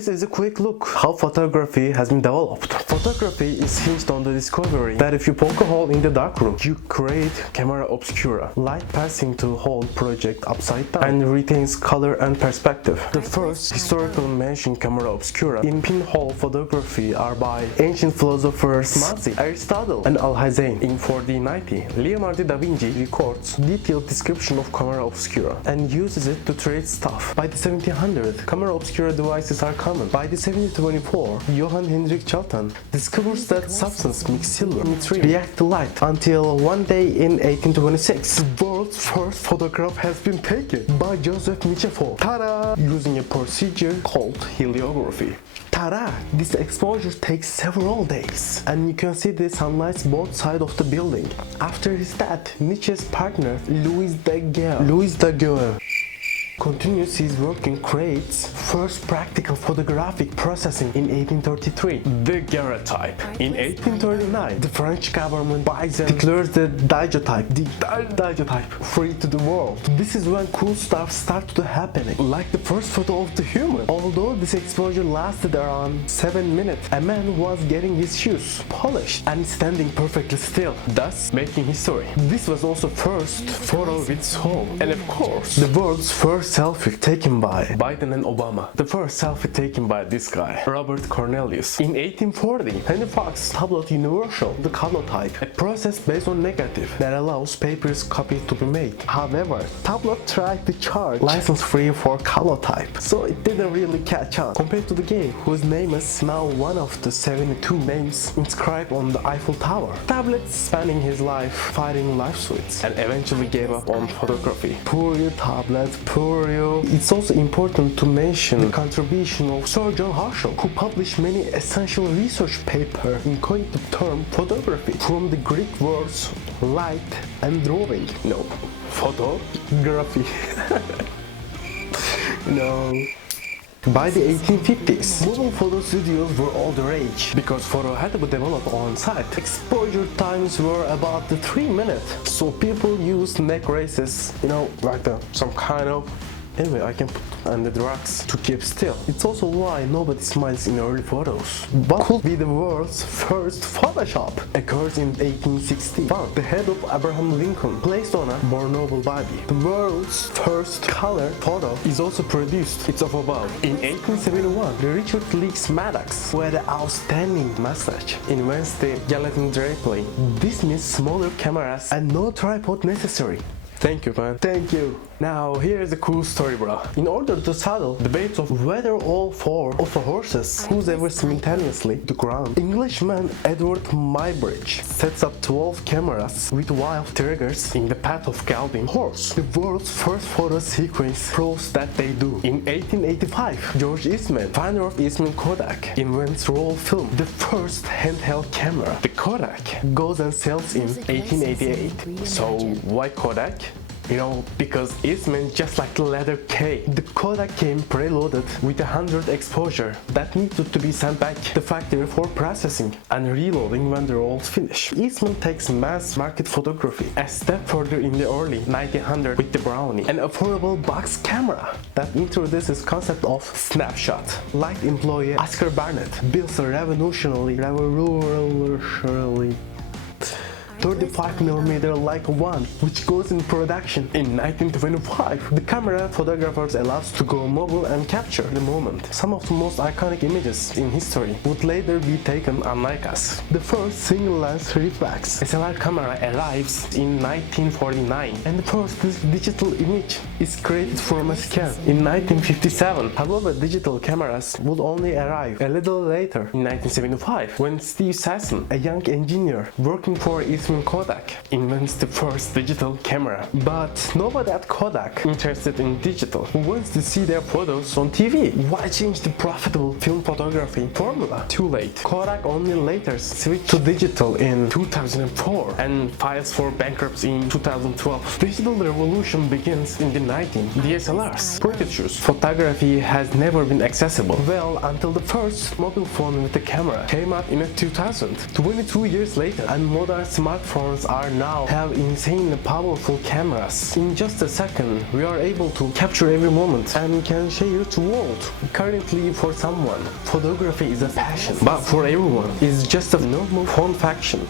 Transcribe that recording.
This is a quick look how photography has been developed. Photography is hinged on the discovery that if you poke a hole in the darkroom, you create camera obscura, light passing to whole project upside down and retains color and perspective. The first historical mentioned camera obscura in pinhole photography are by ancient philosophers Manzi, Aristotle and Alhazen. In 1490, Leonardo da Vinci records detailed description of camera obscura and uses it to trade stuff. By the 1700s, camera obscura devices are common. By the 1724, Johann Heinrich discovers that substance mixed silver and tree react to light until one day in 1826, the world's first photograph has been taken by Joseph Michefort. Ta-da! Using a procedure called heliography. Ta-da! This exposure takes several days, and you can see the sunlight both sides of the building. After his death, Nietzsche's partner Louis Daguerre continues his work and creates first practical photographic processing in 1833, the daguerreotype. In 1839, the French government buys and declares the daguerreotype, free to the world. This is when cool stuff started to happen, like the first photo of the human. Although this exposure lasted around 7 minutes, a man was getting his shoes polished and standing perfectly still, thus making history. This was also first photo with soul, and of course, the world's first selfie taken by Biden and Obama. The first selfie taken by this guy, Robert Cornelius. In 1840, Henry Fox tablet universal, the calotype, a process based on negative that allows paper's copy to be made. However, tablet tried to charge license free for calotype, so it didn't really catch on compared to the game, whose name is now one of the 72 names inscribed on the Eiffel Tower. Tablet spending his life fighting life suits and eventually gave up on photography. Poor you, tablet, poor you. It's also important to mention the contribution of Sir John Herschel, who published many essential research papers in coined the term photography from the Greek words light and drawing. No, photography. No. By the 1850s, mobile photo studios were all the rage because photo had to be developed on site. Exposure times were about the 3 minutes, so people used neck races, like some kind of. Anyway, I can put under drugs to keep still. It's also why nobody smiles in early photos. But could be the world's first Photoshop occurs in 1861. The head of Abraham Lincoln placed on a more noble body. The world's first color photo is also produced. It's of above. In 1871, the Richard Leakes Maddox, who had an outstanding mustache, invents the gelatin drapery. This means smaller cameras and no tripod necessary. Thank you, man. Thank you. Now, here's a cool story, bro. In order to settle debates of whether all 4 of the horses cruise ever simultaneously to ground, Englishman Edward Muybridge sets up 12 cameras with wild triggers in the path of galloping horse. The world's first photo sequence proves that they do. In 1885, George Eastman, founder of Eastman Kodak, invents roll film, the first handheld camera. The Kodak goes and sells in 1888. So why Kodak? Because Eastman just like the letter K. The Kodak came preloaded with 100 exposure that needed to be sent back to the factory for processing and reloading when the rolls finish. Eastman takes mass market photography a step further in the early 1900s with the Brownie, an affordable box camera that introduces concept of snapshot. Light employee Oscar Barnett builds a revolutionary 35mm Leica 1, which goes in production in 1925. The camera photographers allows to go mobile and capture the moment. Some of the most iconic images in history would later be taken on Leicas. The first single-lens reflex SLR camera arrives in 1949, and the first digital image is created from a scan in 1957. However, digital cameras would only arrive a little later in 1975, when Steve Sasson, a young engineer working for Eastman Kodak, invents the first digital camera. But nobody at Kodak interested in digital who wants to see their photos on TV. Why change the profitable film photography formula? Too late. Kodak only later switched to digital in 2004 and files for bankruptcy in 2012. Digital revolution begins in the 19th. DSLRs, pocket shoes. Photography has never been accessible. Well, until the first mobile phone with a camera came out in 2000. 22 years later, and modern smartphones smartphones are now have insanely powerful cameras. In just a second, we are able to capture every moment and can share it to world. Currently, for someone, photography is a passion, but for everyone, it's just a normal fun faction.